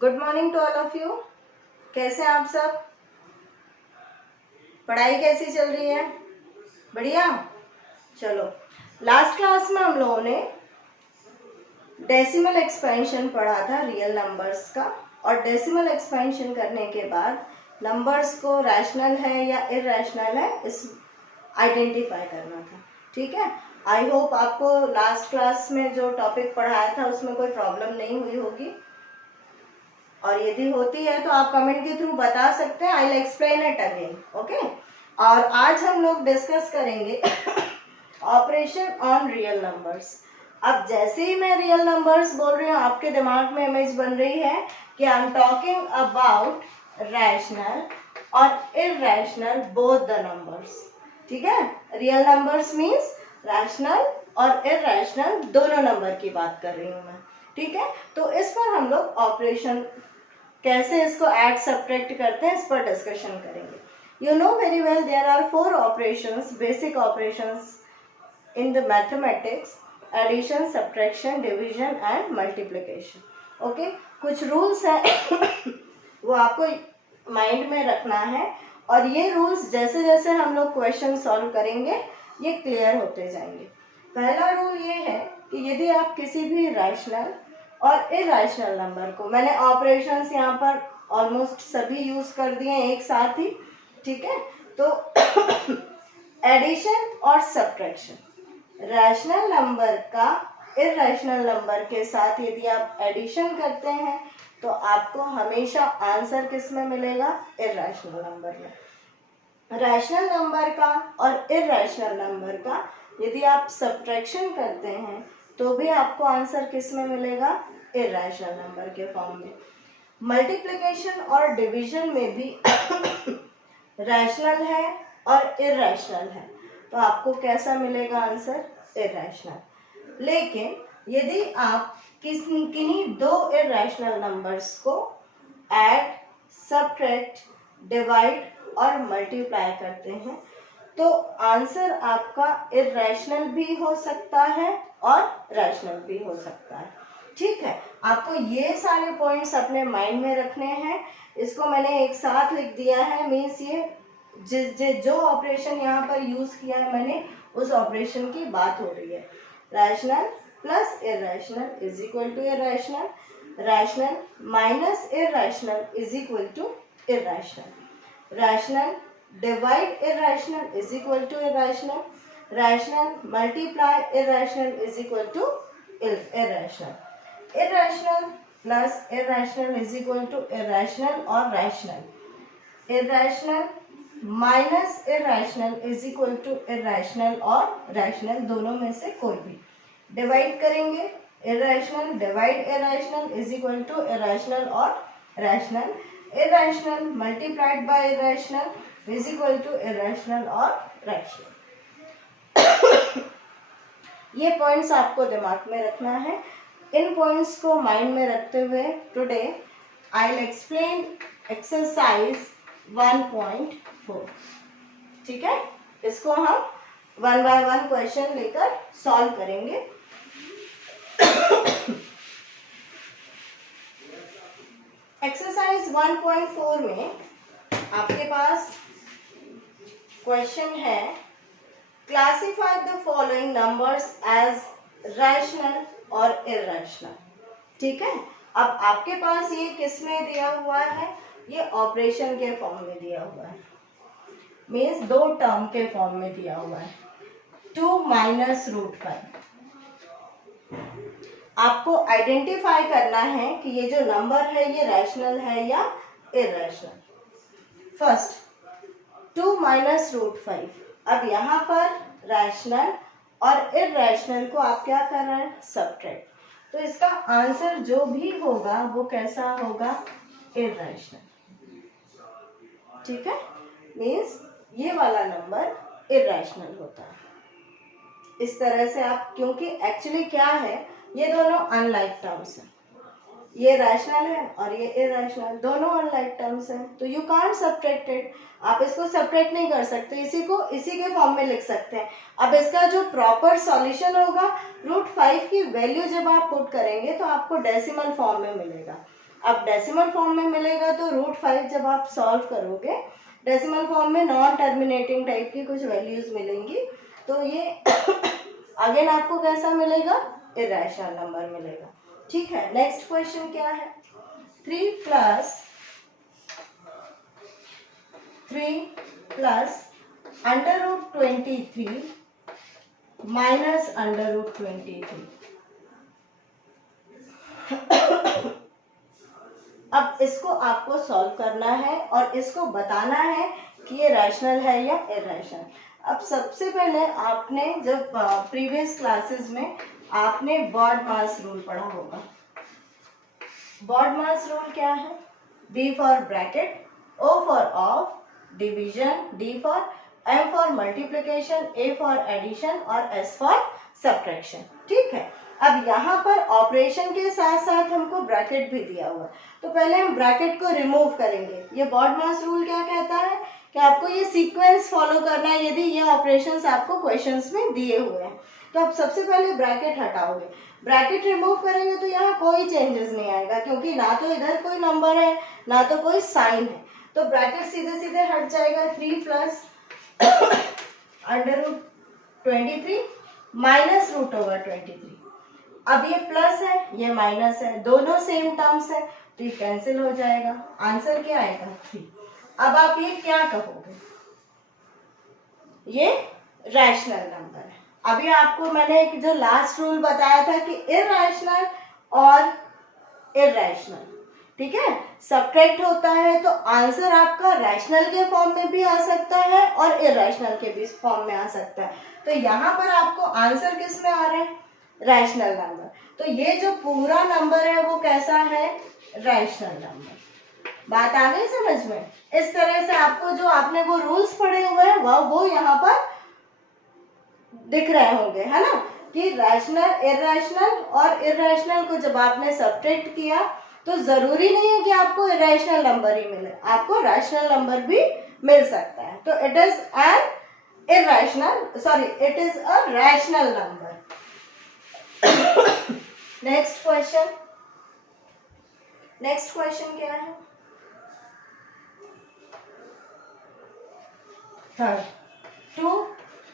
Good morning to all of you. कैसे हैं आप सब? पढ़ाई कैसी चल रही है? बढ़िया। चलो, लास्ट क्लास में हम लोगों ने डेसिमल एक्सपेंशन पढ़ा था रियल नंबर्स का, और डेसिमल एक्सपेंशन करने के बाद नंबर्स को रैशनल है या इरैशनल है इस आइडेंटिफाई करना था। ठीक है, आई होप आपको लास्ट क्लास में जो टॉपिक पढ़ाया था उसमें कोई प्रॉब्लम नहीं हुई होगी, और यदि होती है तो आप कमेंट के थ्रू बता सकते हैं। आई will explain it again. Okay, और आज हम लोग डिस्कस करेंगे ऑपरेशन ऑन रियल नंबर्स। अब जैसे ही मैं रियल नंबर्स बोल रही हूँ आपके दिमाग में इमेज बन रही है कि I am talking about rational और इरैशनल बोथ द नंबर्स। ठीक है, रियल नंबर्स मीन्स रैशनल और इरैशनल दोनों नंबर की बात कर रही हूँ मैं। ठीक है, तो इस पर हम लोग ऑपरेशन कैसे इसको ऐड सब्ट्रैक्ट करते हैं इस पर डिस्कशन करेंगे। You know very well there are 4 operations, basic operations in the mathematics: addition, subtraction, division and multiplication. Okay, कुछ रूल्स हैं वो आपको माइंड में रखना है, और ये रूल्स जैसे जैसे हम लोग क्वेश्चन सॉल्व करेंगे ये क्लियर होते जाएंगे। पहला रूल ये है कि यदि आप किसी भी रैशनल और इरैशनल नंबर को, मैंने ऑपरेशंस यहाँ पर ऑलमोस्ट सभी यूज कर दिए एक साथ ही। ठीक है, तो एडिशन और सब्ट्रैक्शन, रैशनल नंबर का इरैशनल नंबर के साथ यदि आप एडिशन करते हैं तो आपको हमेशा आंसर किस में मिलेगा? इरैशनल नंबर में। रैशनल नंबर का और इरैशनल नंबर का यदि आप सब्ट्रैक्शन करते हैं तो भी आपको आंसर किस में मिलेगा? इरैशनल नंबर के फॉर्म में। मल्टीप्लिकेशन और डिवीजन में भी रैशनल है और इरैशनल है, तो आपको कैसा मिलेगा आंसर? इरैशनल। लेकिन यदि आप किन्हीं दो इरैशनल नंबर्स को ऐड, सब्ट्रैक्ट, डिवाइड और मल्टीप्लाई करते हैं तो आंसर आपका इरैशनल भी हो सकता है और रैशनल भी हो सकता है। ठीक है, आपको ये सारे पॉइंट्स अपने माइंड में रखने हैं। इसको मैंने एक साथ लिख दिया है, मीन्स ये जो ऑपरेशन यहाँ पर यूज किया है मैंने उस ऑपरेशन की बात हो रही है। Rational plus irrational is equal to irrational, rational minus irrational is equal to irrational, rational divide irrational is equal to irrational, rational multiply irrational is equal to irrational, irrational plus irrational is equal to irrational और rational, irrational minus irrational is equal to irrational और rational, दोनों में से कोई भी। Divide करेंगे, irrational divide irrational is equal to irrational और rational, irrational multiplied by irrational is equal to irrational और रैशनल। ये पॉइंट्स आपको दिमाग में रखना है। इन पॉइंट्स को माइंड में रखते हुए today I will explain exercise 1.4। ठीक है, इसको हम 1 by 1 क्वेश्चन लेकर सॉल्व करेंगे। एक्सरसाइज 1.4 में आपके पास क्वेश्चन है, classify the following numbers as rational और इरैशनल। ठीक है, अब आपके पास ये किस में दिया हुआ है? ये ऑपरेशन के फॉर्म में दिया हुआ है, मीन्स दो टर्म के फॉर्म में दिया हुआ है। 2 माइनस रूट 5। आपको आइडेंटिफाई करना है कि ये जो नंबर है ये रैशनल है या इरैशनल। First 2 minus root 5। अब यहाँ पर रैशनल और इरैशनल को आप क्या कर रहे हैं? सब्ट्रैक्ट। तो इसका आंसर जो भी होगा वो कैसा होगा? इरैशनल। ठीक है, मीन्स ये वाला नंबर इरैशनल होता है। इस तरह से आप, क्योंकि एक्चुअली क्या है, ये दोनों अनलाइक टर्म्स हैं, ये रैशनल है और ये इरैशनल, दोनों अनलाइक टर्म्स हैं, तो यू कांट सब्ट्रैक्ट इट। आप इसको सब्ट्रैक्ट नहीं कर सकते, इसी को इसी के फॉर्म में लिख सकते हैं। अब इसका जो प्रॉपर सॉल्यूशन होगा, रूट 5 की वैल्यू जब आप पुट करेंगे तो आपको डेसिमल फॉर्म में मिलेगा। अब डेसिमल फॉर्म में मिलेगा तो √5 जब आप सॉल्व करोगे डेसिमल फॉर्म में नॉन टर्मिनेटिंग टाइप की कुछ वैल्यूज मिलेंगी, तो ये अगेन आपको कैसा मिलेगा, इरेशनल नंबर मिलेगा। ठीक है, नेक्स्ट क्वेश्चन क्या है, 3 प्लस √23 माइनस √23। अब इसको आपको सॉल्व करना है और इसको बताना है कि ये रैशनल है या इरेशनल। अब सबसे पहले आपने जब प्रीवियस क्लासेस में आपने बॉड मास रूल पढ़ा होगा। बॉड मास रूल क्या है, B for bracket, O for of, division, D for, M for multiplication, A for addition और S फॉर सब्ट्रैक्शन। ठीक है, अब यहाँ पर ऑपरेशन के साथ साथ हमको ब्रैकेट भी दिया हुआ है, तो पहले हम ब्रैकेट को रिमूव करेंगे। ये बॉड मास रूल क्या कहता है कि आपको ये सीक्वेंस फॉलो करना है यदि ये ऑपरेशंस आपको क्वेश्चंस में दिए हुए हैं। तो आप सबसे पहले ब्रैकेट हटाओगे, ब्रैकेट रिमूव करेंगे तो यहाँ कोई चेंजेस नहीं आएगा, क्योंकि ना तो इधर कोई नंबर है ना तो कोई साइन है, तो ब्रैकेट सीधे सीधे हट जाएगा। 3 प्लस √23 माइनस √23। अब ये प्लस है ये माइनस है, दोनों सेम टर्म्स है तो ये कैंसिल हो जाएगा, आंसर क्या आएगा 3। अब आप ये क्या कहोगे, ये रैशनल नंबर है। अभी आपको मैंने एक जो लास्ट रूल बताया था कि इरैशनल और इरैशनल, ठीक है, सब्ट्रैक्ट होता है तो आंसर आपका रैशनल के फॉर्म में भी आ सकता है और इरैशनल के भी फॉर्म में आ सकता है। तो यहाँ पर आपको आंसर किस में आ रहा है, रैशनल नंबर। तो ये जो पूरा नंबर है वो कैसा है, रैशनल नंबर। बात आ गई समझ में। इस तरह से आपको जो आपने वो रूल्स पढ़े हुए हैं वो यहाँ पर दिख रहे होंगे, है ना, कि रैशनल, इरैशनल और इरैशनल को जब आपने सब्ट्रैक्ट किया तो जरूरी नहीं है कि आपको इरैशनल नंबर ही मिले, आपको रैशनल नंबर भी मिल सकता है। तो it is an irrational, sorry it is a rational number. Next question क्या है, थर्ड, 2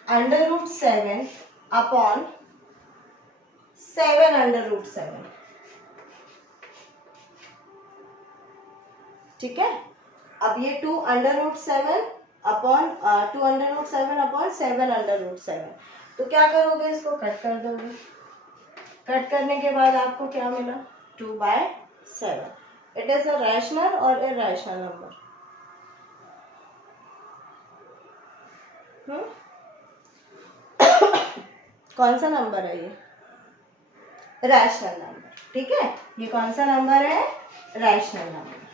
√7 अपॉन 7 √7। ठीक है, अब ये 2 √7 अपॉन 7 √7, तो क्या करोगे, इसको कट कर दोगे। कट करने के बाद आपको क्या मिला, 2/7। इट इज अ रैशनल और इरैशनल नंबर। कौन सा नंबर है ये, रैशनल नंबर। ठीक है, ये कौन सा नंबर है, रैशनल नंबर।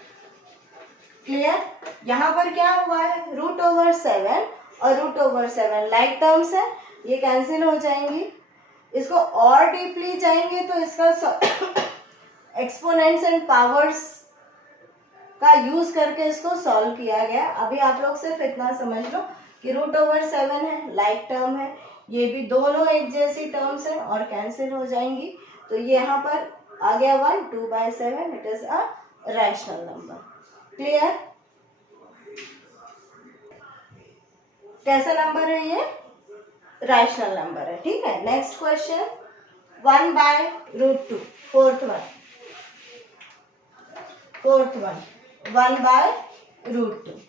क्लियर, यहाँ पर क्या हुआ है, √7 और √7 लाइक टर्म्स है, ये कैंसिल हो जाएंगी। इसको और डीपली जाएंगे तो इसका एक्सपोनेंट्स एंड पावर्स का यूज करके इसको सॉल्व किया गया। अभी आप लोग सिर्फ इतना समझ लो कि √7 है, लाइक टर्म है, ये भी दोनों एक जैसी टर्म्स है और कैंसिल हो जाएंगी। तो ये यहाँ पर आ गया 1, 2/7, it is a rational number. Clear, कैसा नंबर है ये, रैशनल नंबर है। ठीक है, नेक्स्ट क्वेश्चन, 1/√2, फोर्थ वन 1/√2।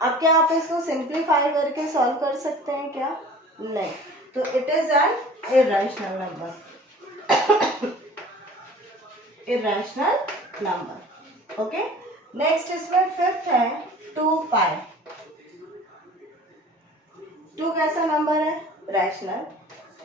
अब क्या आप इसको सिंप्लीफाई करके सॉल्व कर सकते हैं क्या, नहीं, तो it is an irrational number, irrational number. Okay, next इसमें फिफ्थ है 2π। 2 कैसा नंबर है, रैशनल,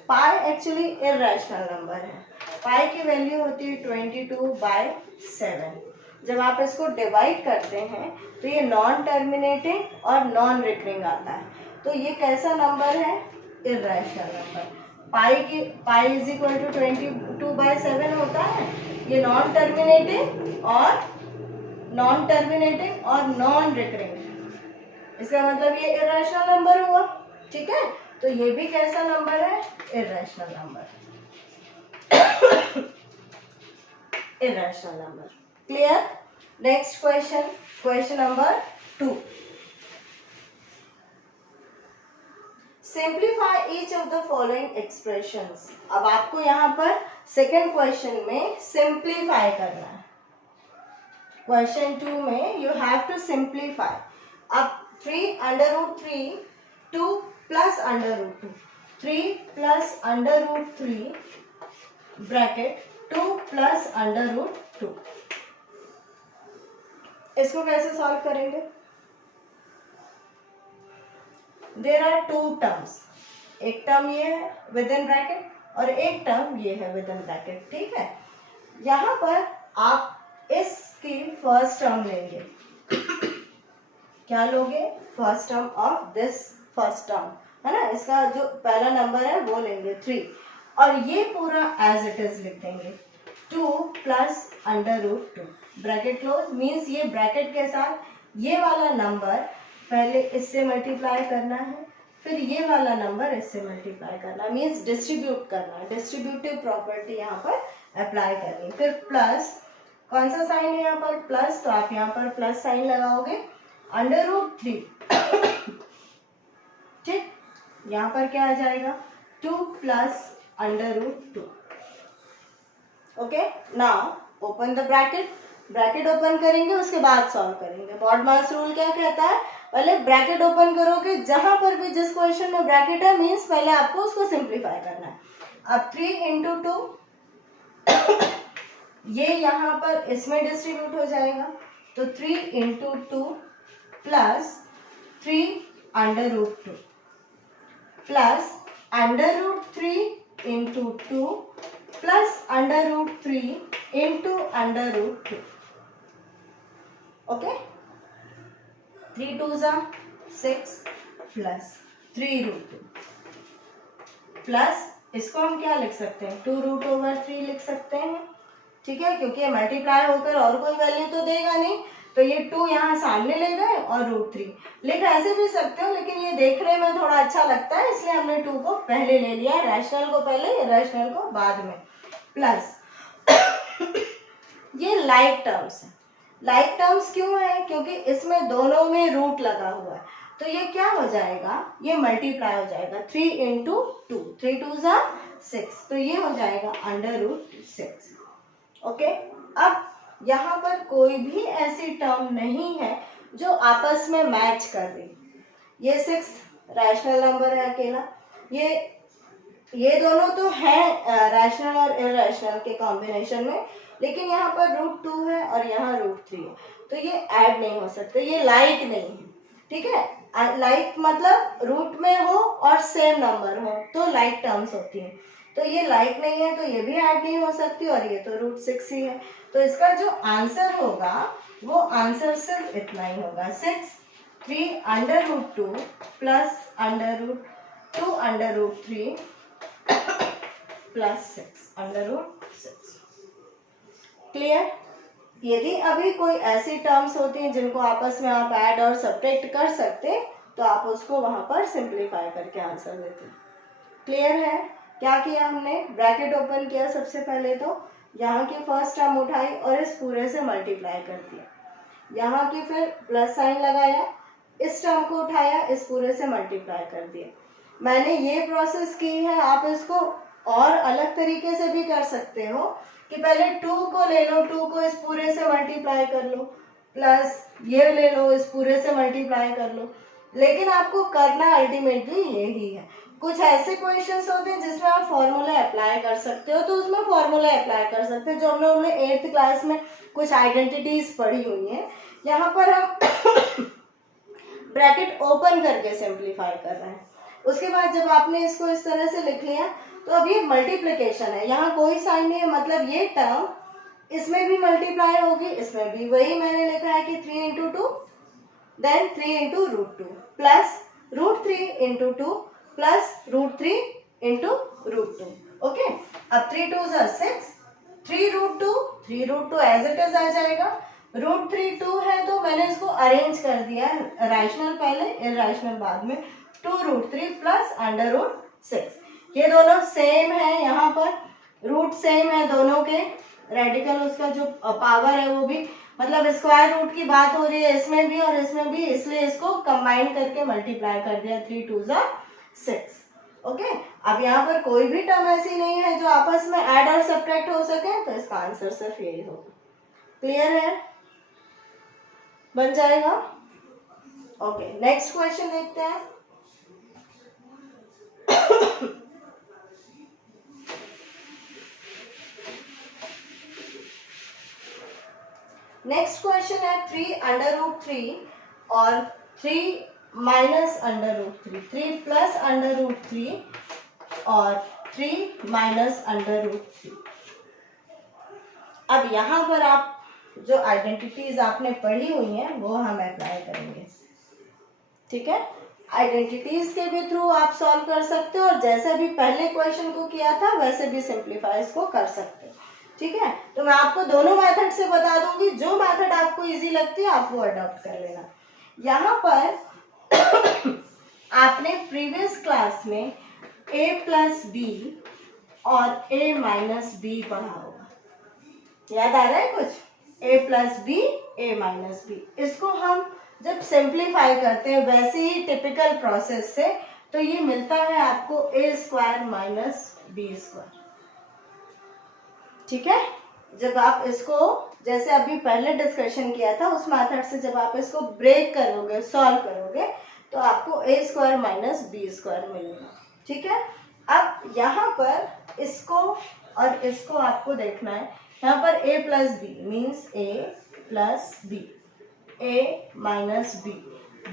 पाई एक्चुअली इरैशनल नंबर है। पाई की वैल्यू होती है 22/7। जब आप इसको डिवाइड करते हैं तो ये नॉन टर्मिनेटिंग और नॉन रिकरिंग आता है, तो ये कैसा नंबर है, irrational number. Pi is equal to 22/7 होता है, ये नॉन टर्मिनेटिंग और नॉन रिकरिंग, इसका मतलब ये इरैशनल नंबर हुआ। ठीक है, तो ये भी कैसा नंबर है, irrational number, irrational number. Clear? Next question, question number 2. Simplify each of the following expressions. अब आपको यहाँ पर सेकेंड क्वेश्चन में सिंप्लीफाई करना है. क्वेश्चन 2 में यू हैव टू सिंप्लीफाई. अब 3 under root 3, 2 plus under root 2, 3 plus under root 3 bracket 2 plus under root 2. इसको कैसे सॉल्व करेंगे? There are 2 terms. एक टर्म ये है विद इन ब्रैकेट और एक टर्म ये है विद इन ब्रैकेट. ठीक है, यहाँ पर आप इसकी फर्स्ट टर्म लेंगे. क्या लोगे? First term of this first term, है ना. इसका जो पहला नंबर है वो लेंगे 3 और ये पूरा एज इट इज लिख देंगे. 2 plus under root 2 bracket close. Means ये ब्रैकेट के साथ ये वाला नंबर पहले इससे मल्टीप्लाई करना है, फिर ये वाला नंबर इससे मल्टीप्लाई करना. मीन्स डिस्ट्रीब्यूट करना. डिस्ट्रीब्यूटिव प्रॉपर्टी यहाँ पर अप्लाई करनी. फिर प्लस, कौन सा साइन है यहाँ पर? प्लस. तो आप यहाँ पर प्लस साइन लगाओगे. Under root 3. ठीक, यहाँ पर क्या आ जाएगा? 2 plus under root 2. Okay, now open the bracket. Bracket open करेंगे, उसके बाद सॉल्व करेंगे. बॉडमास रूल क्या कहता है? पहले ब्रैकेट ओपन करोगे, जहां पर भी जिस क्वेश्चन में ब्रैकेट है मीन्स पहले आपको उसको सिंप्लीफाई करना है. अब 3 इंटू 2 ये यहाँ पर इसमें डिस्ट्रीब्यूट हो जाएगा. तो 3 into 2 plus 3 under root 2 plus under root 3 into 2 plus under root 3 into under root 2. Okay, 3 2s are 6 plus 3 root 2 plus इसको हम क्या लिख सकते हैं? 2 रूट ओवर 3 लिख सकते हैं. ठीक है, क्योंकि ये मल्टीप्लाई होकर और कोई वैल्यू तो देगा नहीं, तो ये 2 यहाँ सामने ले गए और रूट 3 लिख ऐसे भी सकते हो, लेकिन ये देखने में थोड़ा अच्छा लगता है इसलिए हमने 2 को पहले ले लिया. रैशनल को पहले, इरेशनल को बाद में. प्लस ये लाइक टर्म्स है. लाइक टर्म्स क्यों है? क्योंकि इसमें दोनों में रूट लगा हुआ है. तो ये क्या हो जाएगा? ये मल्टीप्लाई हो जाएगा. 3 इंटू 2, 3 2s are 6, तो ये हो जाएगा अंडर रूट 6. ओके, अब यहाँ पर कोई भी ऐसी टर्म नहीं है जो आपस में मैच कर रही. ये 6 रैशनल नंबर है अकेला. ये दोनों तो हैं रैशनल और इरेशनल के कॉम्बिनेशन में, लेकिन यहाँ पर रूट 2 है और यहाँ रूट 3 है, तो ये ऐड नहीं हो सकते. ये लाइक नहीं है. ठीक है, लाइक मतलब रूट में हो और सेम नंबर हो तो लाइक टर्म्स होती हैं. तो ये लाइक नहीं है तो ये भी ऐड नहीं हो सकती और ये तो रूट 6 ही है. तो इसका जो आंसर होगा वो आंसर सिर्फ इतना ही होगा. 6 3 under root 2 plus under root 2 under root 3 plus 6 under root 6. Clear? यदि अभी कोई ऐसी टर्म्स होती हैं जिनको आपस में आप ऐड और सब्ट्रैक्ट कर सकते तो आप उसको वहां पर सिंप्लीफाई करके आंसर देते. क्लियर है? क्या किया हमने? ब्रैकेट ओपन किया सबसे पहले, तो यहाँ की फर्स्ट टर्म उठाई और इस पूरे से मल्टीप्लाई कर दिया. यहाँ की फिर प्लस साइन लगाया, इस टर्म को उठाया, इस पूरे से मल्टीप्लाई कर दिया. मैंने ये प्रोसेस की है. आप इसको और अलग तरीके से भी कर सकते हो कि पहले 2 को ले लो, 2 को इस पूरे से मल्टीप्लाई कर लो, प्लस ये ले लो, इस पूरे से मल्टीप्लाई कर लो. लेकिन आपको करना अल्टीमेटली यही है. कुछ ऐसे क्वेश्चंस होते हैं जिसमें आप फॉर्मूला अप्लाई कर सकते हो, तो उसमें फॉर्मूला अप्लाई कर सकते हैं. जो हम लोगों ने 8th क्लास में कुछ आइडेंटिटीज पढ़ी हुई हैं, यहाँ पर हम ब्रैकेट ओपन करके सिंप्लीफाई कर रहे हैं. उसके बाद जब आपने इसको इस तरह से लिख लिया तो अब ये मल्टीप्लिकेशन है. यहाँ कोई साइन नहीं है, मतलब ये टर्म इसमें भी मल्टीप्लाई होगी, इसमें भी. वही मैंने लिखा है कि 3 into 2 then 3 into root 2 plus root 3 into 2 plus root 3 into root 2. Okay, अब 3 2s are 6, 3 root 2 as it is आ जाएगा. रूट 3 2 है तो मैंने इसको अरेंज कर दिया, रैशनल पहले इरेशनल बाद में. 2 रूट 3 प्लस अंडर रूट 6. ये दोनों सेम है, यहाँ पर रूट सेम है दोनों के, रेडिकल उसका जो पावर है वो भी, मतलब स्क्वायर रूट की बात हो रही है इसमें भी और इसमें भी, इसलिए इसको कंबाइन करके मल्टीप्लाई कर दिया, 3 2 6। ओके, अब यहाँ पर कोई भी टर्म ऐसी नहीं है जो आपस में ऐड और सब्ट्रैक्ट हो सके, तो इसका आंसर सिर्फ यही होगा। क्लियर है? बन जाएगा। ओके, नेक्स्ट क्वेश्चन देखते हैं। नेक्स्ट क्वेश्चन है 3√3 और 3 माइनस √3, 3 प्लस √3 और 3 माइनस √3। अब यहाँ पर आप जो आइडेंटिटीज आपने पढ़ी हुई हैं वो हम अप्लाई करेंगे। ठीक है, आइडेंटिटीज के भी थ्रू आप सॉल्व कर सकते हो और जैसे भी पहले क्वेश्चन को किया था वैसे भी सिंप्लीफाई इसको कर सकते हो। ठीक है, तो मैं आपको दोनों मेथड से बता दूंगी, जो मेथड आपको इजी लगती है आप वो अडॉप्ट कर लेना। यहाँ पर आपने प्रीवियस क्लास में a प्लस बी और a माइनस बी पढ़ा होगा, याद आ रहा है कुछ? a plus B, a minus B, इसको हम जब सिंप्लीफाई करते हैं वैसे ही टिपिकल प्रोसेस से, तो ये मिलता है आपको a square minus B square. ठीक है, जब आप इसको जैसे अभी पहले डिस्कशन किया था उस मेथड से जब आप इसको ब्रेक करोगे, सॉल्व करोगे, तो आपको a square minus B square मिलेगा। ठीक है, अब यहाँ पर इसको और इसको आपको देखना है। यहाँ पर a plus B means a plus B, a minus B,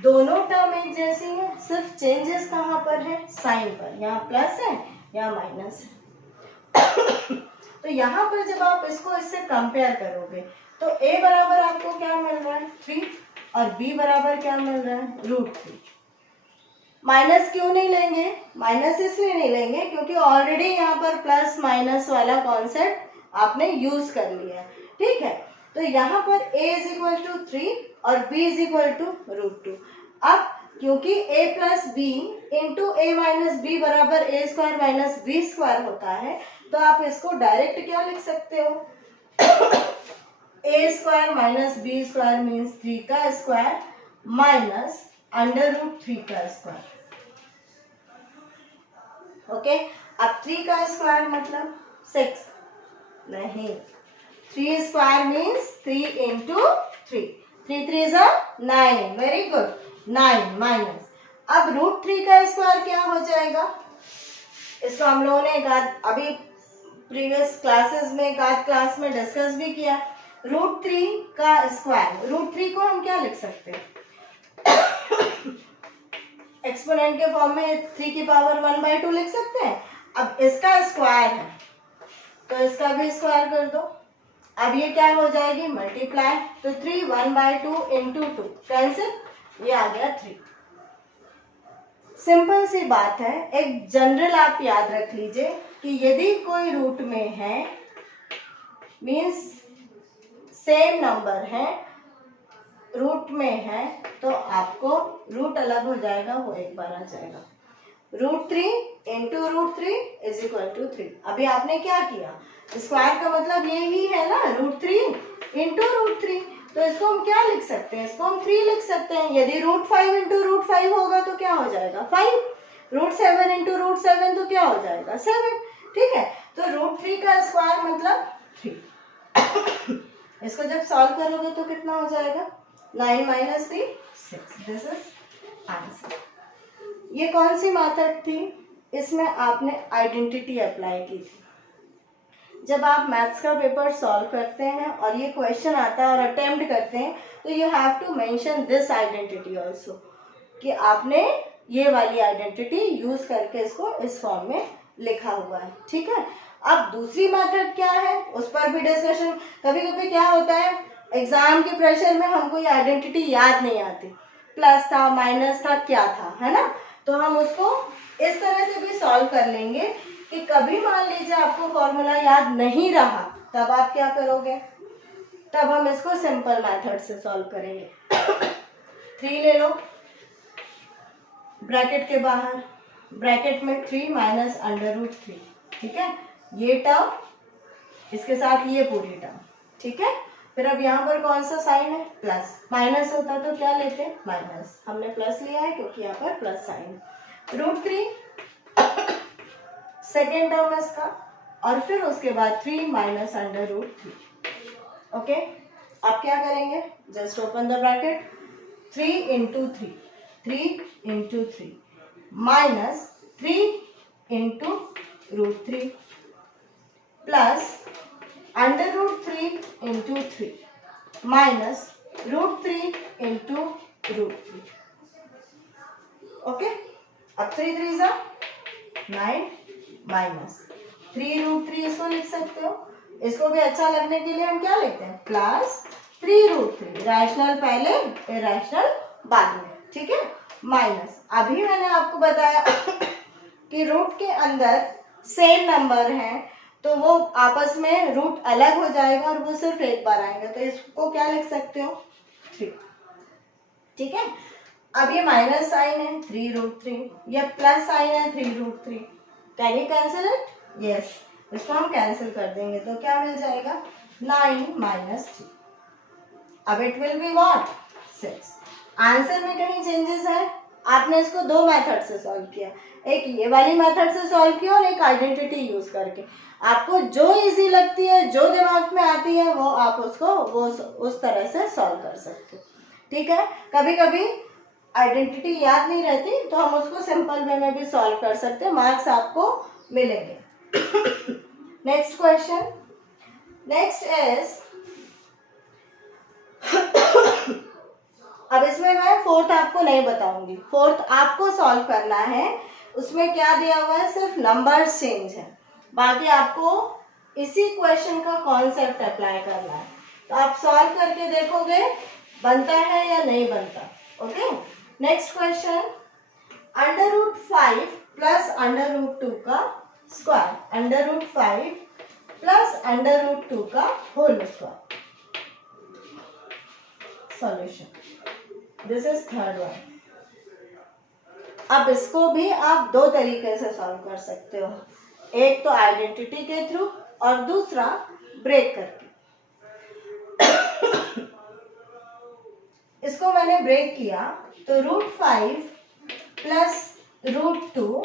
दोनों टर्म एक जैसी हैं, सिर्फ चेंजेस कहाँ पर है? साइन पर, यहाँ प्लस है यहाँ माइनस है। तो यहाँ पर जब आप इसको इससे कंपेयर करोगे तो a बराबर आपको क्या मिल रहा है? 3 और b बराबर क्या मिल रहा है? √3। माइनस क्यों नहीं लेंगे? माइनस इसलिए नहीं लेंगे क्योंकि ऑलरेडी यहाँ पर प्लस माइनस वाला कॉन्सेप्ट आपने यूज कर लिया है। ठीक है, तो यहाँ पर a इज इक्वल टू 3 और b इज इक्वल टू √2। अब क्योंकि a plus B into a minus B बराबर a square minus B square होता है, तो आप इसको डायरेक्ट क्या लिख सकते हो? a square minus B square means 3 का स्क्वायर माइनस √3 का स्क्वायर। ओके, अब 3 का स्क्वायर मतलब 6 नहीं, 3 square means 3 into 3, 3 3 is 9, very good, 9 minus, अब √3 का स्क्वायर क्या हो जाएगा? इसको हम लोगों ने अभी प्रीवियस क्लासेस में एक आध क्लास में डिस्कस भी किया। √3 का स्क्वायर, √3 को हम क्या लिख सकते हैं? एक्सपोनेंट के फॉर्म में 3 की पावर 1/2 लिख सकते हैं। अब इसका स्क्वायर है तो इसका भी स्क्वायर कर दो, अब ये क्या हो जाएगी? मल्टीप्लाई, तो 3 1/2 इंटू 2 कैंसिल, ये आ गया 3। सिंपल सी बात है, एक जनरल आप याद रख लीजिए कि यदि कोई रूट में है मीन्स सेम नंबर है, रूट में है, तो आपको रूट अलग हो जाएगा, वो एक बार आ जाएगा। √3 इंटू √3 इज इक्वल टू 3। अभी आपने क्या किया? स्क्वायर का मतलब यही है ना, √3 इंटू √3, तो इसको हम क्या लिख सकते हैं? इसको हम 3 लिख सकते हैं। यदि √5 इंटू √5 होगा तो क्या हो जाएगा? 5। √7 इंटू √7 तो क्या हो जाएगा? 7। ठीक है, तो √3 का स्क्वायर मतलब 3। इसको जब सॉल्व करोगे तो कितना हो जाएगा? 9 माइनस 3 6, दिस इज आंसर। ये कौन सी मेथड थी? इसमें आपने आइडेंटिटी अप्लाई की थी। जब आप मैथ्स का पेपर सॉल्व करते हैं और ये क्वेश्चन आता है और अटेम्प्ट करते हैं, तो you have to mention this identity also, कि आपने ये वाली आइडेंटिटी यूज करके इसको इस फॉर्म में लिखा हुआ है। ठीक है, अब दूसरी मेथड क्या है उस पर भी डिस्कशन। कभी कभी क्या होता है, एग्जाम के प्रेशर में हमको ये आइडेंटिटी याद नहीं आती, प्लस था माइनस था क्या था, है ना, तो हम उसको इस तरह से भी सॉल्व कर लेंगे कि कभी मान लीजिए आपको फॉर्मूला याद नहीं रहा, तब आप क्या करोगे? तब हम इसको सिंपल मेथड से सॉल्व करेंगे। 3 ले लो ब्रैकेट के बाहर, ब्रैकेट में 3 माइनस √3। ठीक है, ये टर्म इसके साथ ये पूरी टर्म, ठीक है। फिर अब यहाँ पर कौन सा साइन है, प्लस, माइनस होता तो क्या लेते, माइनस, हमने प्लस लिया है क्योंकि यहाँ पर प्लस साइन। √3 सेकेंड टर्म इसका, और फिर उसके बाद 3 माइनस √3। ओके, आप क्या करेंगे, just open the bracket, 3 into 3 minus 3 into √3 plus √3 into 3 minus √3 into √3। Okay, अब 3 3 जा 9 माइनस 3 √3 इसको लिख सकते हो। इसको भी अच्छा लगने के लिए हम क्या लिखते हैं, प्लस 3 √3, रैशनल पहले इरैशनल बाद में, ठीक है, माइनस, अभी मैंने आपको बताया कि रूट के अंदर सेम नंबर हैं तो वो आपस में रूट अलग हो जाएगा और वो सिर्फ एक बार आएंगे, तो इसको क्या लिख सकते हो, 3, ठीक है। अब ये माइनस साइन है 3 √3, ये प्लस साइन है 3 √3, can you cancel it, yes, इसको हम कैंसिल कर देंगे तो क्या मिल जाएगा, 9 माइनस 3, अब it will be what, 6। Answer में कहीं चेंजेस है, आपने इसको दो मेथड से सॉल्व किया, एक ये वाली मेथड से सॉल्व किया और एक आइडेंटिटी यूज करके। आपको जो इजी लगती है, जो दिमाग में आती है, वो आप उसको वो उस तरह से सॉल्व कर सकते हो, ठीक है। कभी कभी आइडेंटिटी याद नहीं रहती तो हम उसको सिंपल वे में भी सॉल्व कर सकते हैं, मार्क्स आपको मिलेंगे। नेक्स्ट क्वेश्चन, नेक्स्ट इज अब इसमें मैं फोर्थ आपको नहीं बताऊंगी, फोर्थ आपको सॉल्व करना है। उसमें क्या दिया हुआ है, सिर्फ नंबर्स चेंज है, बाकी आपको इसी क्वेश्चन का कॉन्सेप्ट अप्लाई करना है। तो आप सॉल्व करके देखोगे बनता है या नहीं बनता। ओके, नेक्स्ट क्वेश्चन, √5 प्लस √2 का स्क्वायर, √5 प्लस √2 का whole square. Solution, this is third one. अब इसको भी आप दो तरीके से सॉल्व कर सकते हो, एक तो आइडेंटिटी के थ्रू और दूसरा ब्रेक करके। इसको मैंने ब्रेक किया तो √5 प्लस √2,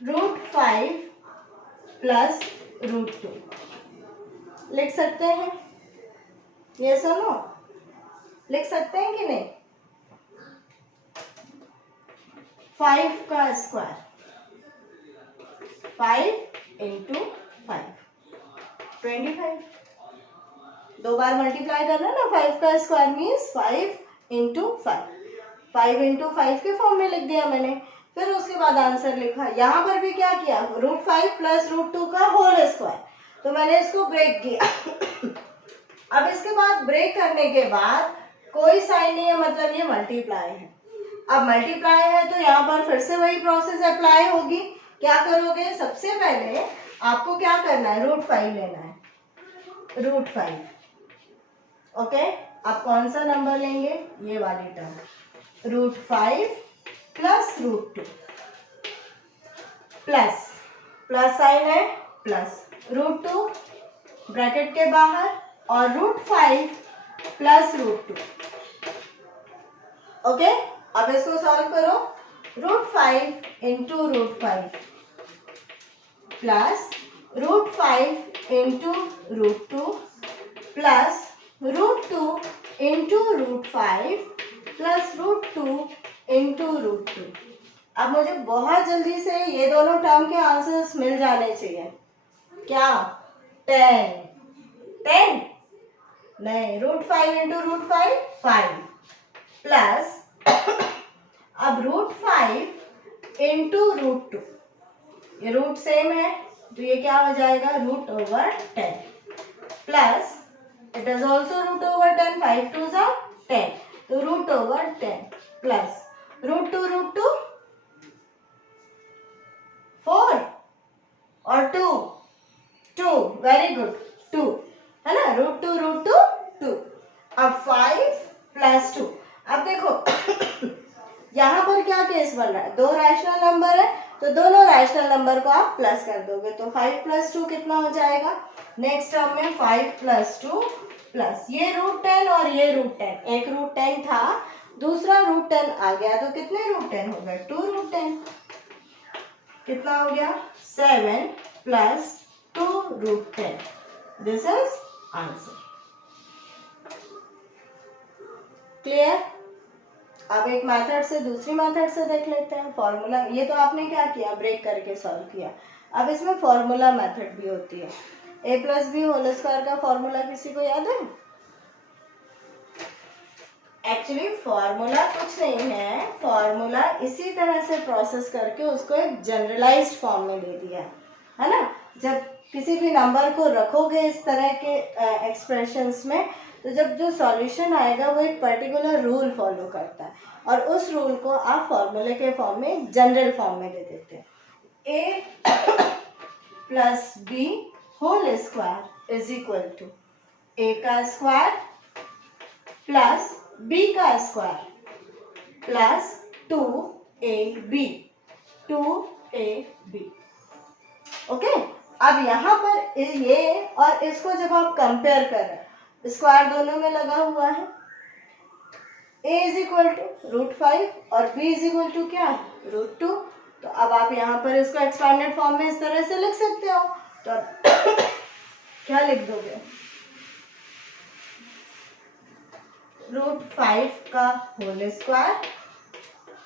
√5 प्लस √2 लिख सकते हैं, ये सुनो, लिख सकते हैं कि नहीं। 5 का स्क्वायर, 5 इंटू 5 25, दो बार मल्टीप्लाई करना ना, 5 का स्क्वायर मीन्स 5 इंटू 5, 5 इंटू 5 के फॉर्म में लिख दिया मैंने। फिर उसके बाद आंसर लिखा, यहाँ पर भी क्या किया, √5 प्लस √2 का होल स्क्वायर, तो मैंने इसको ब्रेक किया। अब इसके बाद ब्रेक करने के बाद कोई साइन नहीं है, मतलब ये मल्टीप्लाई है। अब मल्टीप्लाई है तो यहाँ पर फिर से वही प्रोसेस अप्लाई होगी। क्या करोगे, सबसे पहले आपको क्या करना है, √5 लेना है, √5। ओके, आप कौन सा नंबर लेंगे, ये वाली term, √5 plus √2 plus, plus sign है, प्लस √2 ब्रैकेट के बाहर और √5 प्लस √2। ओके, अब इसको सॉल्व करो, √5 into √5 plus √5 into √2 plus √2 into √5 plus √2 into √2। अब मुझे बहुत जल्दी से ये दोनों टर्म के आंसर्स मिल जाने चाहिए। क्या, 10 नहीं, √5 इंटू √5 5 प्लस अब √5 इंटू √2, ये रूट सेम है तो ये क्या हो जाएगा, √10 प्लस इट इज ऑल्सो √10, 5 2 जा 10, तो √10 प्लस √2 4 और 2 वेरी गुड 2 है ना, √2 2। अब 5 प्लस 2, अब देखो यहाँ पर क्या केस बन रहा है, दो रैशनल नंबर है, तो दोनों रैशनल नंबर को आप प्लस कर दोगे, तो 5 + 2 कितना हो जाएगा? नेक्स्ट टर्म में 5 + 2 प्लस ये √10 और ये √10, एक √10 था, दूसरा √10 आ गया, तो कितने √10 हो गए? 2 √10, कितना हो गया? 7 + 2 √10, दिस इज आंसर। क्लियर? अब एक मेथड से दूसरी मेथड से देख लेते हैं। फॉर्मूला, ये तो आपने क्या किया, ब्रेक करके सॉल्व किया। अब इसमें फॉर्मूला मेथड भी होती है। a + b² का फॉर्मूला किसी को याद है? एक्चुअली फॉर्मूला कुछ नहीं है, फॉर्मूला इसी तरह से प्रोसेस करके उसको एक जनरलाइज्ड फॉर्म में दे दिया है ना। जब किसी भी नंबर को रखोगे इस तरह के एक्सप्रेशंस में, तो जब जो सॉल्यूशन आएगा वो एक पर्टिकुलर रूल फॉलो करता है, और उस रूल को आप फॉर्मूले के फॉर्म में, जनरल फॉर्म में दे देते हैं। a + b² = a का स्क्वायर प्लस b का square plus 2ab, 2ab। Okay, अब यहाँ पर ये और इसको जब आप कंपेयर कर रहे हैं, स्क्वायर दोनों में लगा हुआ है, a = √5 और b = क्या है? √2। तो अब आप यहाँ पर इसको एक्सपैंडेड फॉर्म में इस तरह से लिख सकते हो, तो क्या लिख दोगे? √5 का होल स्क्वायर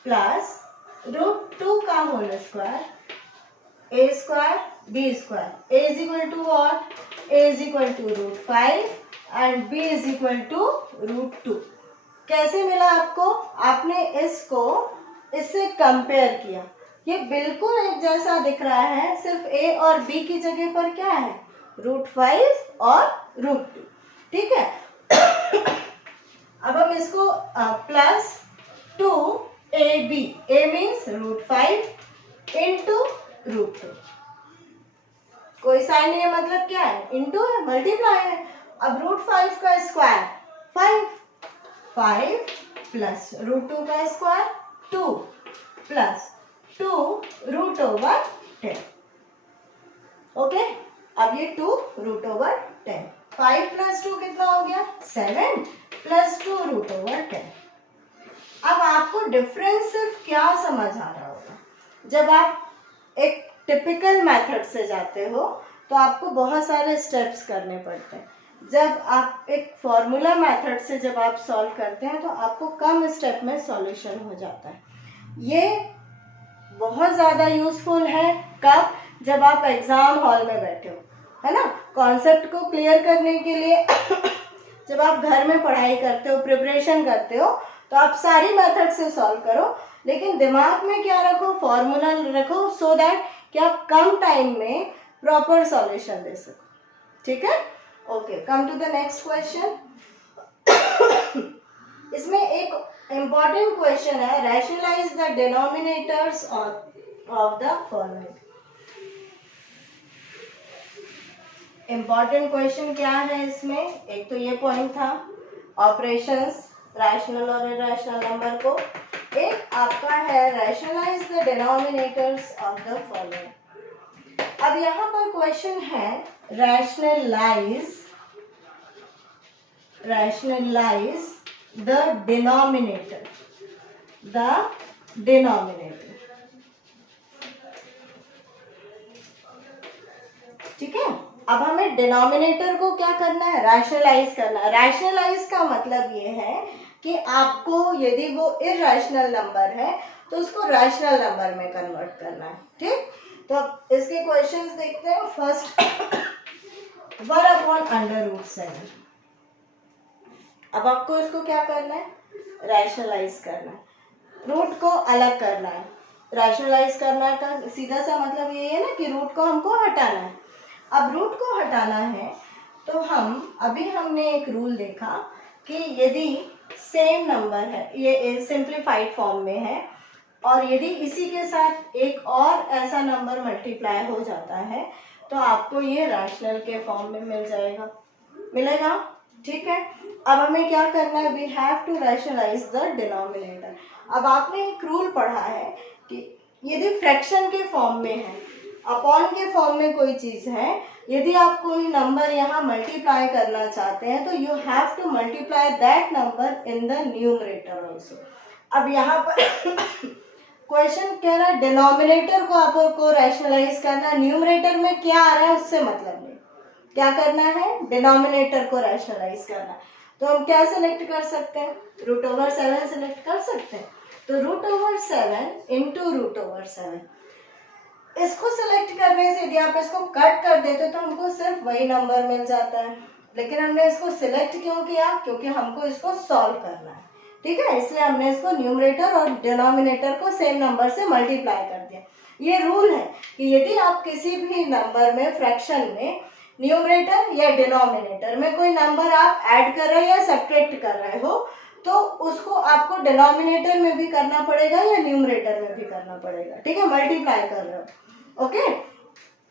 प्लस √2 का whole square, a² b², a = what? a = √5 and b = √2। कैसे मिला आपको? आपने इसको इससे कंपेयर किया, ये बिल्कुल एक जैसा दिख रहा है, सिर्फ a और b की जगह पर क्या है? √5 और √2, ठीक है। अब हम इसको plus 2ab, a means √5 into √2, कोई साइन नहीं है, मतलब क्या है? इंटू है, मल्टीप्लाई है। अब √5 का स्क्वायर 5 प्लस √2 का स्क्वायर 2 प्लस 2 √10। ओके, अब ये 2 √10, 5 + 2 कितना हो गया? 7 प्लस 2 √10। अब आपको डिफरेंस सिर्फ क्या समझ आ रहा होगा? जब आप एक टिपिकल मेथड से जाते हो तो आपको बहुत सारे स्टेप्स करने पड़ते हैं। जब आप एक फॉर्मूला मेथड से जब आप सॉल्व करते हैं तो आपको कम स्टेप में सॉल्यूशन हो जाता है। ये बहुत ज़्यादा यूजफुल है कब? जब आप एग्ज़ाम हॉल में बैठे हो, है ना, कॉन्सेप्ट को क्लियर करने के लिए। जब आप घर में पढ़ाई करते हो, प्रिपरेशन करते हो, तो आप सारी मेथड से सॉल्व करो, लेकिन दिमाग में क्या रखो? फॉर्मूला रखो, सो दैट कि आप कम टाइम में प्रॉपर सॉल्यूशन दे सको। ठीक है? Okay, come to the next question. इसमें एक इम्पॉर्टेंट क्वेश्चन है, rationalise the denominators of the following. Important question क्या है इसमें? एक तो ये पॉइंट था, ऑपरेशंस रैशनल और इरैशनल नंबर को। एक आपका है rationalise the denominators of the following. अब यहाँ पर क्वेश्चन है रैशनलाइज द डिनोमिनेटर, ठीक है। अब हमें डिनोमिनेटर को क्या करना है? रैशनलाइज करना है। रैशनलाइज का मतलब ये है कि आपको यदि वो इरैशनल नंबर है तो उसको रैशनल नंबर में कन्वर्ट करना है। ठीक, तो अब इसके क्वेश्चंस देखते हैं। फर्स्ट 1/√7। अब आपको इसको क्या करना है? रैशनलाइज करना है, रूट को अलग करना है। रैशनलाइज करना का सीधा सा मतलब ये है ना कि रूट को हमको हटाना है। अब रूट को हटाना है तो हमने एक रूल देखा कि यदि सेम नंबर है, ये सिंप्लीफाइड फॉर्म में है, और यदि इसी के साथ एक और ऐसा नंबर मल्टीप्लाई हो जाता है तो आपको ये रैशनल के फॉर्म में मिलेगा। ठीक है, अब हमें क्या करना है? We have to rationalise the denominator. अब आपने एक रूल पढ़ा है कि यदि फ्रैक्शन के फॉर्म में है, अपॉन के फॉर्म में कोई चीज़ है, यदि आप कोई नंबर यहाँ मल्टीप्लाई करना चाहते हैं तो you have to multiply that number in the numerator also. अब यहाँ पर क्वेश्चन कह रहा है डिनोमिनेटर को आपको रैशनलाइज करना, न्यूमरेटर में क्या आ रहा है उससे मतलब नहीं, क्या करना है, डिनोमिनेटर को रैशनलाइज करना। तो हम क्या सिलेक्ट कर सकते हैं, √7 सिलेक्ट कर सकते हैं। तो √7 इंटू √7, इसको सिलेक्ट करने से यदि आप इसको कट कर देते तो हमको सिर्फ वही नंबर मिल जाता है, लेकिन हमने इसको सिलेक्ट क्यों किया, क्योंकि हमको इसको सॉल्व करना है, ठीक है, इसलिए हमने इसको न्यूमरेटर और डिनोमिनेटर को सेम नंबर से मल्टीप्लाई कर दिया। ये रूल है कि यदि आप किसी भी नंबर में फ्रैक्शन में न्यूमरेटर या डिनोमिनेटर में कोई नंबर आप ऐड कर रहे हो या सब्ट्रैक्ट कर रहे हो तो उसको आपको डिनोमिनेटर में भी करना पड़ेगा या न्यूमरेटर में भी करना पड़ेगा, ठीक है, मल्टीप्लाई कर रहे हो, ओके।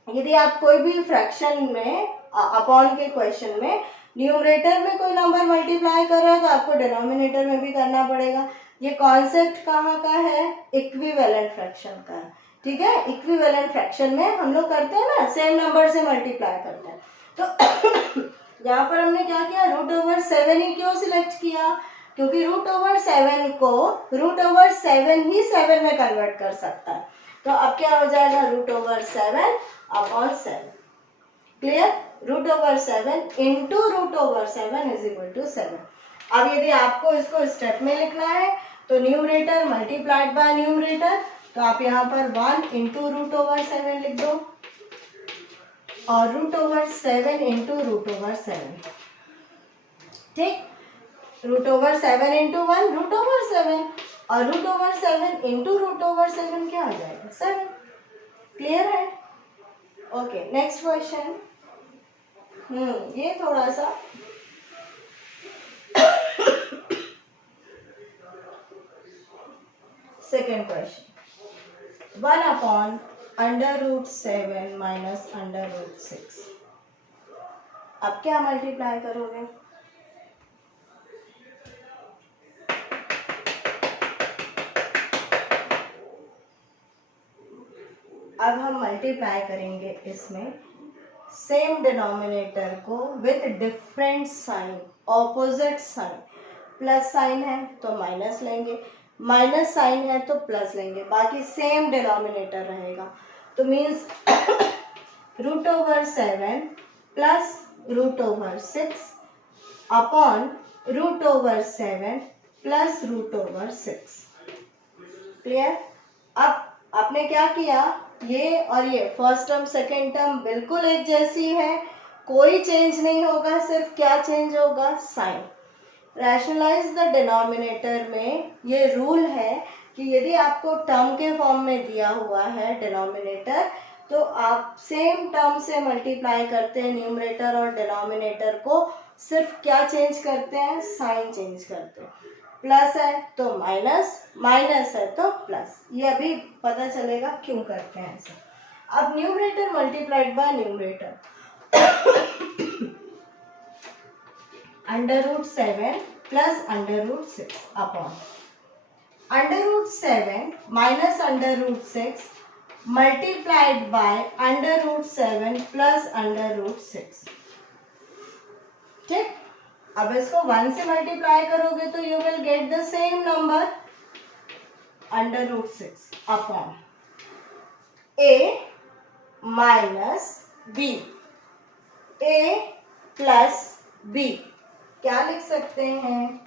यदि आप कोई भी फ्रैक्शन में अपॉन के क्वेश्चन में न्यूमरेटर में कोई नंबर मल्टीप्लाई कर रहे हो तो आपको डिनोमिनेटर में भी करना पड़ेगा। ये कॉन्सेप्ट कहाँ का है, इक्विवेलेंट फ्रैक्शन का है, ठीक है। इक्विवेलेंट फ्रैक्शन में हम लोग करते हैं ना, सेम नंबर से मल्टीप्लाई करते हैं। तो यहाँ पर हमने क्या किया, √7 ही क्यों सिलेक्ट किया, क्योंकि √7 को √7 ही 7 में कन्वर्ट कर सकता है। तो अब क्या हो जाएगा, √7 upon 7, clear, √7 into √7 is equal to 7। अब यदि आपको इसको स्टेप में लिखना है तो न्यूमरेटर मल्टीप्लाइड बाय न्यूमरेटर, तो आप यहाँ पर 1 इंटू √7 लिख दो और √7 इंटू √7, ठीक, √7 इंटू 1 √7 और √7 इंटू √7 क्या आ जाएगा, 7, क्लियर है, ओके। नेक्स्ट क्वेश्चन, ये थोड़ा सा सेकेंड क्वेश्चन, 1/√7 माइनस √6, अब क्या मल्टीप्लाई करोगे, अब हम मल्टीप्लाई करेंगे इसमें सेम डिनोमिनेटर को with different sign, opposite sign, plus sign है तो माइनस लेंगे, माइनस साइन है तो प्लस लेंगे, बाकी सेम डिनोमिनेटर रहेगा। तो means √7 plus √6 upon √7 plus √6, clear. अब आपने क्या किया, ये और ये फर्स्ट टर्म सेकेंड टर्म बिल्कुल एक जैसी है, कोई चेंज नहीं होगा, सिर्फ क्या चेंज होगा, साइन। रैशनलाइज द डिनोमिनेटर में ये रूल है कि यदि आपको टर्म के फॉर्म में दिया हुआ है डिनोमिनेटर तो आप सेम टर्म से मल्टीप्लाई करते हैं न्यूमरेटर और डिनोमिनेटर को, सिर्फ क्या चेंज करते हैं, साइन चेंज करते हैं। प्लस है तो माइनस, माइनस है तो प्लस, ये अभी पता चलेगा क्यों करते हैं ऐसा। अब numerator multiplied by numerator, √7 plus √6 upon √7 minus √6 multiplied by √7 plus √6, ठीक। अब इसको 1 से मल्टीप्लाई करोगे तो you will get the same number √6 upon a minus b, a plus b, क्या लिख सकते हैं,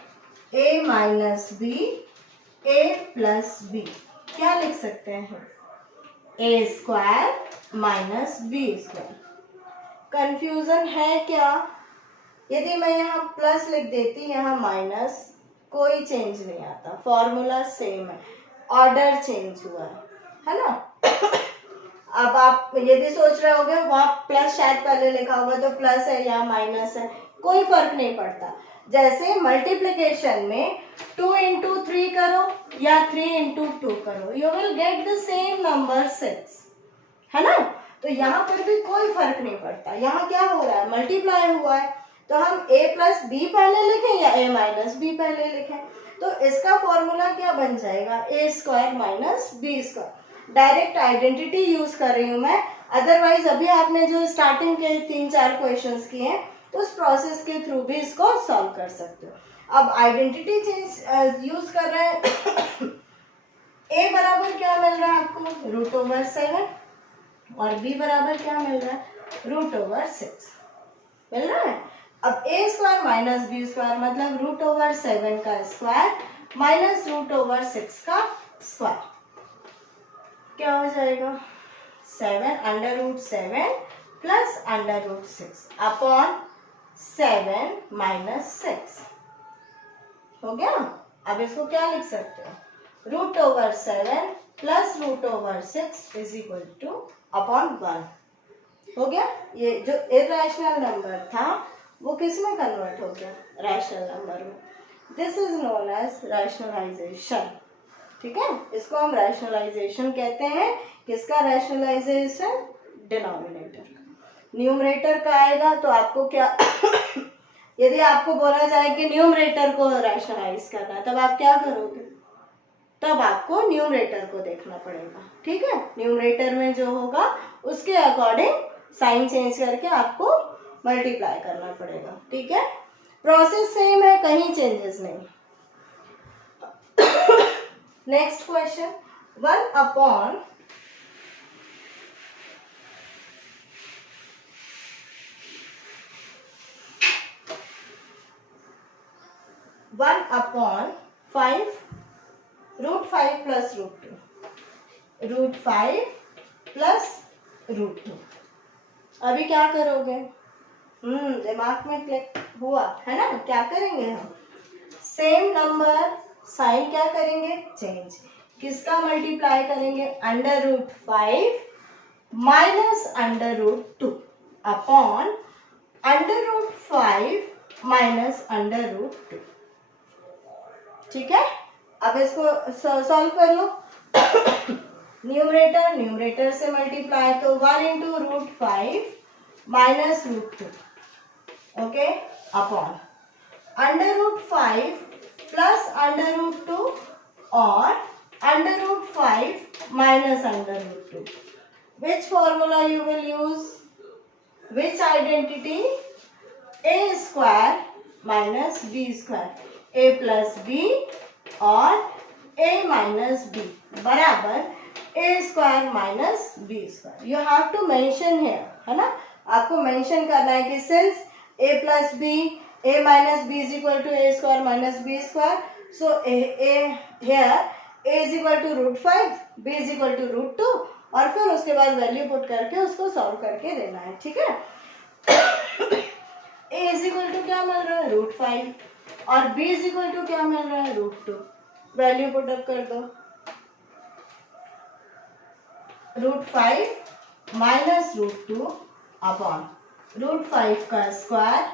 a minus b, a plus b, क्या लिख सकते हैं, a² माइनस b²। कंफ्यूजन है क्या, यदि मैं यहाँ प्लस लिख देती, यहाँ माइनस, कोई चेंज नहीं आता, फॉर्मूला सेम है, ऑर्डर चेंज हुआ है ना। अब आप यदि सोच रहे होगे वहाँ प्लस शायद पहले लिखा होगा तो प्लस है या माइनस है, कोई फर्क नहीं पड़ता। जैसे मल्टीप्लिकेशन में 2 इंटू 3 करो या 3 इंटू 2 करो, you will get the same number 6, है ना। तो यहाँ पर भी कोई फर्क नहीं पड़ता, यहाँ क्या हो रहा है, मल्टीप्लाई हुआ है, तो हम a प्लस बी पहले लिखें या a माइनस बी पहले लिखें, तो इसका फॉर्मूला क्या बन जाएगा, a² minus b²। Direct identity use कर रही हूँ मैं, अदरवाइज अभी आपने जो स्टार्टिंग के 3-4 क्वेश्चंस किए हैं तो उस प्रोसेस के थ्रू भी इसको सॉल्व कर सकते हो। अब आइडेंटिटी चेंज यूज कर रहे हैं ए बराबर क्या मिल रहा है आपको, √7 और बी बराबर क्या मिल रहा है, √6 मिल रहा है। अब ए स्क्वायर माइनस बी स्क्वायर मतलब √7 का स्क्वायर माइनस √6 का स्क्वायर क्या हो जाएगा, 7 प्लस √6 अपॉन 7 माइनस 6 हो गया। अब इसको क्या लिख सकते हो, √7 plus √6 is equal two upon 1 हो गया। ये जो इरैशनल नंबर था वो किस में कन्वर्ट हो गया, रैशनल नंबर में। This is known as rationalisation. ठीक है, इसको हम रैशनलाइजेशन कहते हैं। किसका रैशनलाइजेशन, डिनोमिनेटर। न्यूमरेटर का आएगा तो आपको क्या यदि आपको बोला जाए कि न्यूमरेटर को रैशनलाइज करना तब आप क्या करोगे, तब आपको न्यूमरेटर को देखना पड़ेगा। ठीक है, न्यूमरेटर में जो होगा उसके अकॉर्डिंग साइन चेंज करके आपको मल्टीप्लाई करना पड़ेगा। ठीक है, प्रोसेस सेम है, कहीं चेंजेस नहीं। Next question, 1 upon √5 plus √2 plus √2। अभी क्या करोगे, दिमाग में क्लिक हुआ है ना, क्या करेंगे हम, सेम नंबर साइन क्या करेंगे, चेंज। किसका मल्टीप्लाई करेंगे, √5 माइनस √2 अपॉन √5 माइनस √2। ठीक है, अब इसको सॉल्व कर लो। न्यूमरेटर से मल्टीप्लाई तो 1 into √5 minus √2 okay upon √5 plus √2 और √5 minus √2। Which formula you will use, which identity, A square minus B square, A plus B और ए माइनस बी बराबर A square minus B square. You have to mention here, है ना, आपको mention करना है कि since A plus B, A minus B is equal to A square minus B square, so here A is equal to √5, B is equal to √2 और फिर उसके बाद वैल्यू पुट करके उसको सॉल्व करके देना है। ठीक है, ए इज इक्वल टू क्या मिल रहा है, √5 और b इज इक्वल टू क्या मिल रहा है, √2। वैल्यू पुट अप कर दो, √5 माइनस √2 अपॉन √5 का स्क्वायर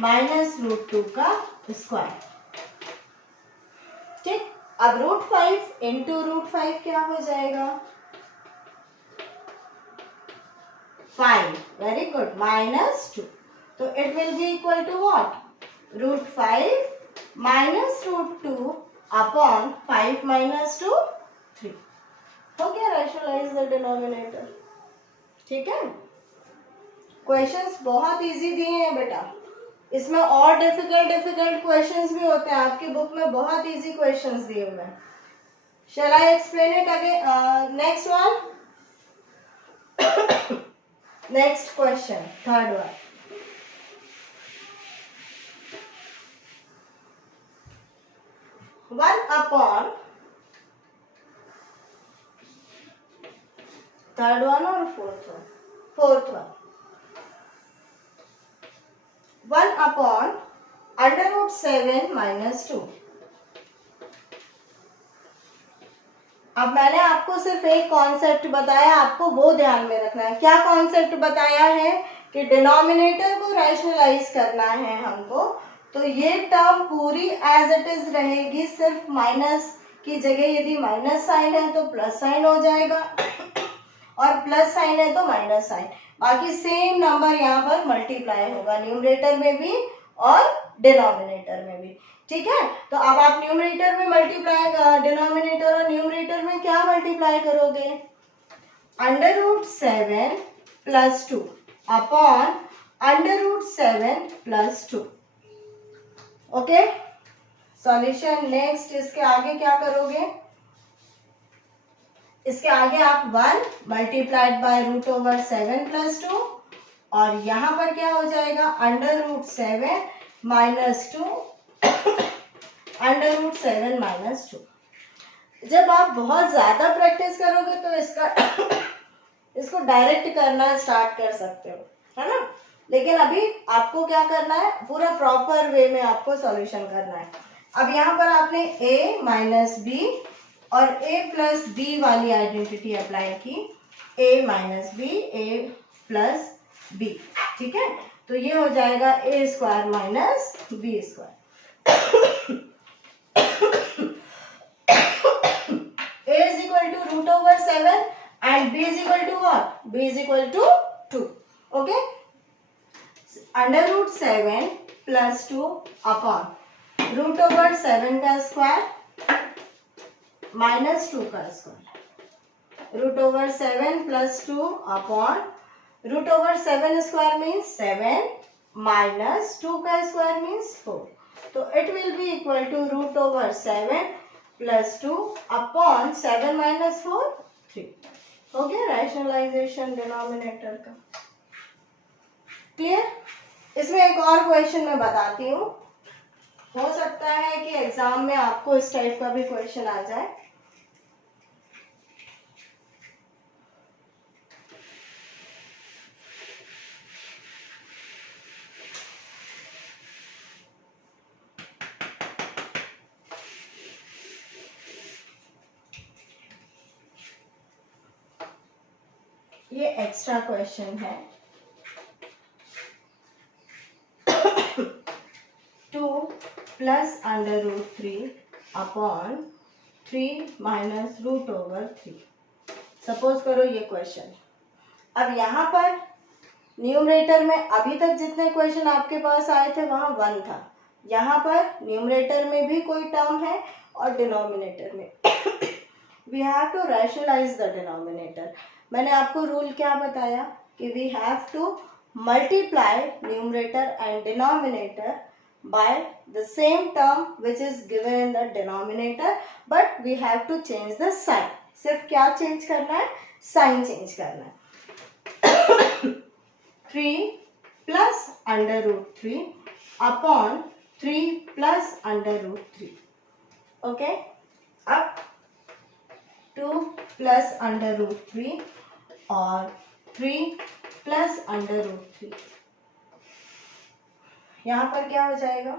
माइनस √2 का स्क्वायर। ठीक, अब √5 इंटू √5 क्या हो जाएगा, 5, वेरी गुड, माइनस 2, तो it will be equal to what, √5 minus √2 upon 5 minus 2, 3 हो गया, रैशनलाइज द डिनोमिनेटर। ठीक है, क्वेश्चंस बहुत इजी दिए हैं बेटा, इसमें और डिफिकल्ट क्वेश्चंस भी होते हैं, आपकी बुक में बहुत इजी क्वेश्चंस दिए हुए हैं। Shall I explain it again, next one, next question, third one, one upon, third one और fourth one, fourth one, 1 upon √7 minus 2। अब मैंने आपको सिर्फ एक कॉन्सेप्ट बताया, आपको वो ध्यान में रखना है। क्या कॉन्सेप्ट बताया है कि डिनोमिनेटर को रैशनलाइज करना है हमको, तो ये टर्म पूरी एज इट इज रहेगी, सिर्फ माइनस की जगह यदि माइनस साइन है तो प्लस साइन हो जाएगा और प्लस साइन है तो माइनस साइन, बाकी सेम नंबर यहाँ पर मल्टीप्लाई होगा न्यूमरेटर में भी और डिनोमिनेटर में भी। ठीक है, तो अब आप न्यूमरेटर में मल्टीप्लाई, डिनोमिनेटर और न्यूमरेटर में क्या मल्टीप्लाई करोगे, √7 + 2 अपॉन √7 + 2। ओके, सॉल्यूशन नेक्स्ट, इसके आगे क्या करोगे, इसके आगे आप 1 मल्टीप्लाइड बाय √7 + 2 और यहां पर क्या हो जाएगा, √7 - 2 √7 - 2। जब आप बहुत ज्यादा प्रैक्टिस करोगे तो इसको डायरेक्ट करना स्टार्ट कर सकते हो, है ना, लेकिन अभी आपको क्या करना है, पूरा प्रॉपर वे में आपको सॉल्यूशन करना है। अब यहाँ पर आपने a - b और a + b वाली आइडेंटिटी अप्लाई की, a - b, a + b। ठीक है, तो ये हो जाएगा a² - b²। a = √7 and b = what? b = 2. Okay, √7 + 2 upon √7 का स्क्वायर -2 का स्क्वायर, √7 + 2 upon √7 स्क्वायर मीन्स 7 - 2 का स्क्वायर मीन्स 4। तो it will be equal to √7 + 2 upon 7 - 4 3। हो गया रैशनलाइजेशन डिनोमिनेटर का। क्लियर? इसमें एक और क्वेश्चन मैं बताती हूँ, हो सकता है कि एग्जाम में आपको इस टाइप का भी क्वेश्चन आ जाए। ये एक्स्ट्रा क्वेश्चन है। 2 + √3 upon 3 - √3। सपोज करो ये क्वेश्चन। अब यहाँ पर न्यूमरेटर में अभी तक जितने क्वेश्चन आपके पास आए थे वहाँ 1 था, यहाँ पर न्यूमरेटर में भी कोई टर्म है और डिनोमिनेटर में। We have to rationalise the denominator. मैंने आपको रूल क्या बताया कि we have to multiply numerator and denominator by the same term which is given in the denominator, but we have to change the sign। सिर्फ क्या change करना है, sign change करना है। 3 + √3 upon 3 + √3। ओके, अब 2 + √3 और 3 + √3, यहाँ पर क्या हो जाएगा,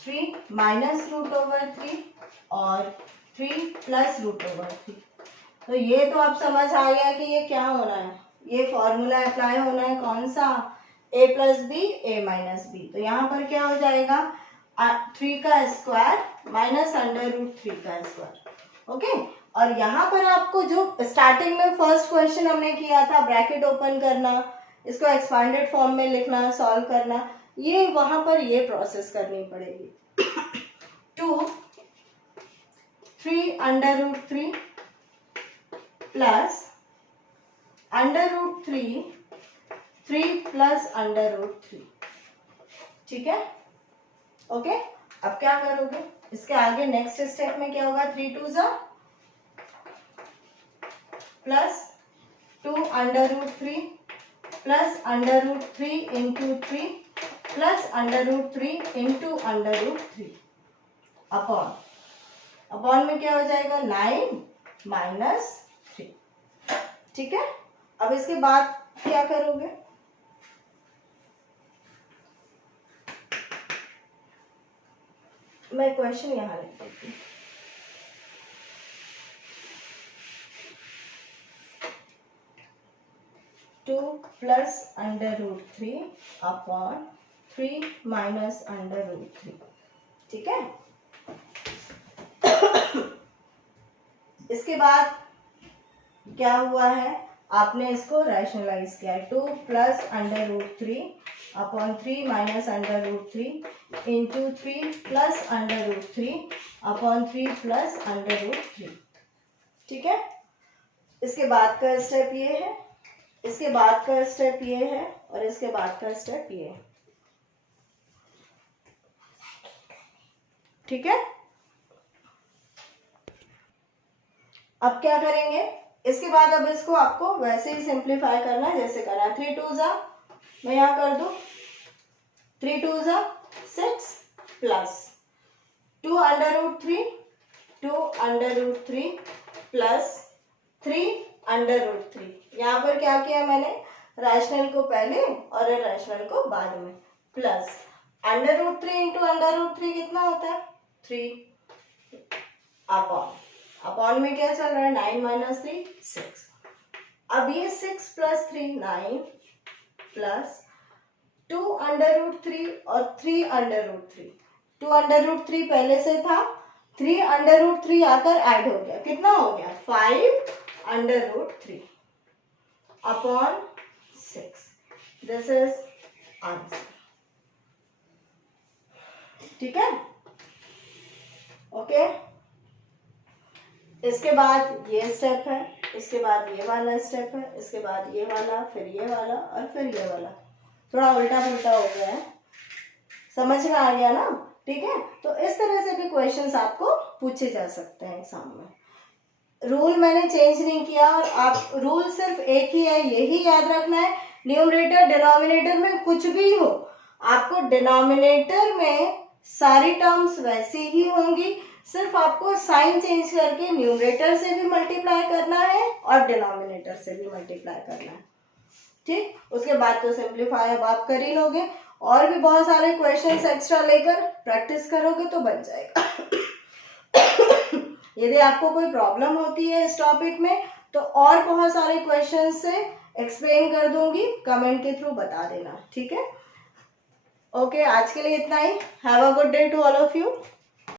3 - √3 और 3 + √3। तो ये तो आप समझ आ गया कि ये क्या होना है, ये फॉर्मूला अप्लाई होना है, कौन सा, a + b a - b। तो यहाँ पर क्या हो जाएगा, 3 का स्क्वायर -√3 का स्क्वायर। ओके, और यहाँ पर आपको जो स्टार्टिंग में फर्स्ट क्वेश्चन हमने किया था, ब्रैकेट ओपन करना, इसको एक्सपांडेड फॉर्म में लिखना, सॉल्व करना, ये वहां पर ये प्रोसेस करनी पड़ेगी। 2 3 √3 प्लस √3 3 + √3। ठीक है, ओके। अब क्या करोगे, इसके आगे नेक्स्ट स्टेप में क्या होगा, 3 2 + 2 √3 + √3 × 3 + √3 × √3 अपॉन में क्या हो जाएगा, 9 - 3। ठीक है, अब इसके बाद क्या करोगे, मैं क्वेश्चन यहाँ लिख देती हूँ। Two + √3 upon 3 - √3। ठीक है, इसके बाद क्या हुआ है, आपने इसको रैशनलाइज किया है 2 plus √3 upon 3 minus √3 into 3 plus √3 upon 3 plus √3। ठीक है, इसके बाद का स्टेप ये है, इसके बाद का स्टेप ये है और इसके बाद का स्टेप ये है। ठीक है, अब क्या करेंगे, इसके बाद अब इसको आपको वैसे ही सिंप्लीफाई करना है जैसे करना है। 3 2 जा, मैं यहाँ कर दूं 3 2 जा 6 प्लस 2 √3 प्लस 3 √3। यहाँ पर क्या किया मैंने, रैशनल को पहले और रैशनल को बाद में, प्लस √3 इंटू √3 कितना होता है 3 अपॉन में क्या चल रहा है 9 माइनस 3 6। अब ये 6 प्लस 3 9 प्लस 2 √3 और 3 √3। 2 √3 पहले से था, 3 √3 आकर ऐड हो गया, कितना हो गया 5 √3 अपॉन 6। This is answer. ठीक है, ओके। इसके बाद ये स्टेप है, इसके बाद ये वाला स्टेप है, इसके बाद ये वाला, फिर ये वाला और फिर ये वाला। थोड़ा उल्टा पुल्टा हो गया है, समझ में आ गया ना। ठीक है, तो इस तरह से भी क्वेश्चंस आपको पूछे जा सकते हैं एग्जाम में। रूल मैंने चेंज नहीं किया और आप रूल सिर्फ एक ही है, यही याद रखना है, न्यूमरेटर डिनोमिनेटर में कुछ भी हो, आपको डिनोमिनेटर में सारी टर्म्स वैसी ही होंगी, सिर्फ आपको साइन चेंज करके न्यूमरेटर से भी मल्टीप्लाई करना है और डिनोमिनेटर से भी मल्टीप्लाई करना है। ठीक, उसके बाद तो सिंप्लीफाई अब आप कर ही लोगे, और भी बहुत सारे क्वेश्चंस एक्स्ट्रा लेकर प्रैक्टिस करोगे तो बन जाएगा। यदि आपको कोई प्रॉब्लम होती है इस टॉपिक में तो और बहुत सारे क्वेश्चंस से एक्सप्लेन कर दूंगी, कमेंट के थ्रू बता देना। ठीक है, ओके, आज के लिए इतना ही। Have a good day to all of you.